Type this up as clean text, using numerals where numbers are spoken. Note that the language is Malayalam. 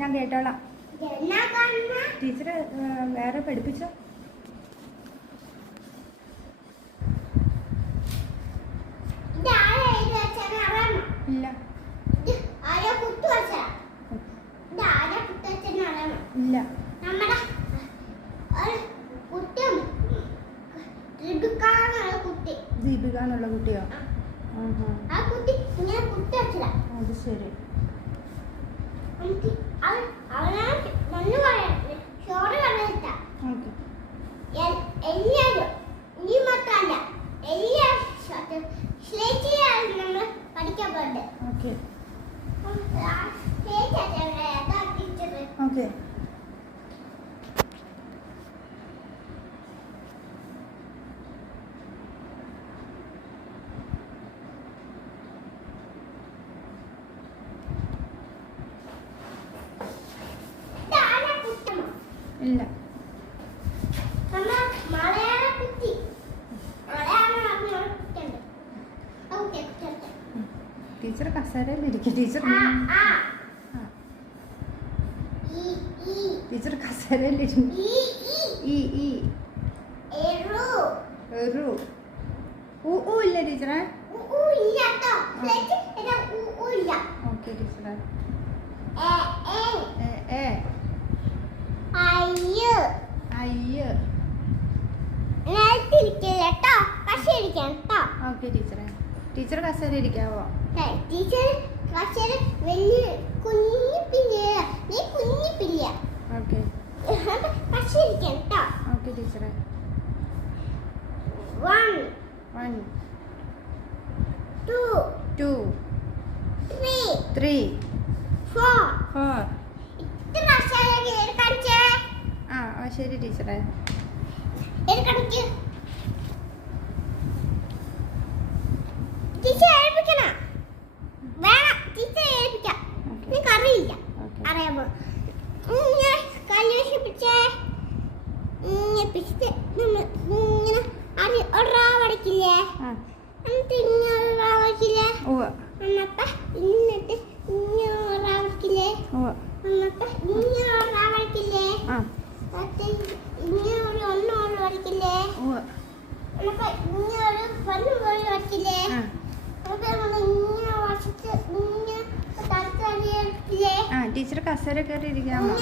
ഞാൻ കേട്ടോളാം. ടീച്ചർ വേറെ പഠിപ്പിച്ചോ? ഇല്ല ഇല്ല. ദീപിക എന്നുള്ള കുട്ടിയോ? അത് ശരി. Okay okay. ഇല്ല. ടീച്ചർ കസേരയിലിരിക്കും. ടീച്ചർ കസേരയിലിരിക്കും. ഇല്ല ടീച്ചറെ. ഓക്കെ ടീച്ചറെ. ഓക്കെ ടീച്ചറെ. ടീച്ചർ കസേര ഇരിക്കാവോ? ഓക്കെ ഓക്കെ ടീച്ചറെ. 1 2 3 4. ശരി ടീച്ചറെ. അറിയാമോ കല്യാണിപ്പിച്ചേ പഠിക്കില്ലേ എന്നിട്ട് ഇങ്ങോട്ടില്ലേ എന്നിട്ട് ഇന്നിട്ട് ഇങ്ങോട്ടില്ലേ എന്നിട്ട് ഇങ്ങോട്ടില്ലേ ഇങ്ങോട്ട് ഒന്നോട് പഠിക്കില്ലേ എന്നിട്ട് ഇങ്ങോട്ട് പല്ലും പോയി പഠിക്കില്ലേ ഇങ്ങനെ വർഷത്ത് ടീച്ചർ കസേര കയറി ഇരിക്കാമോ?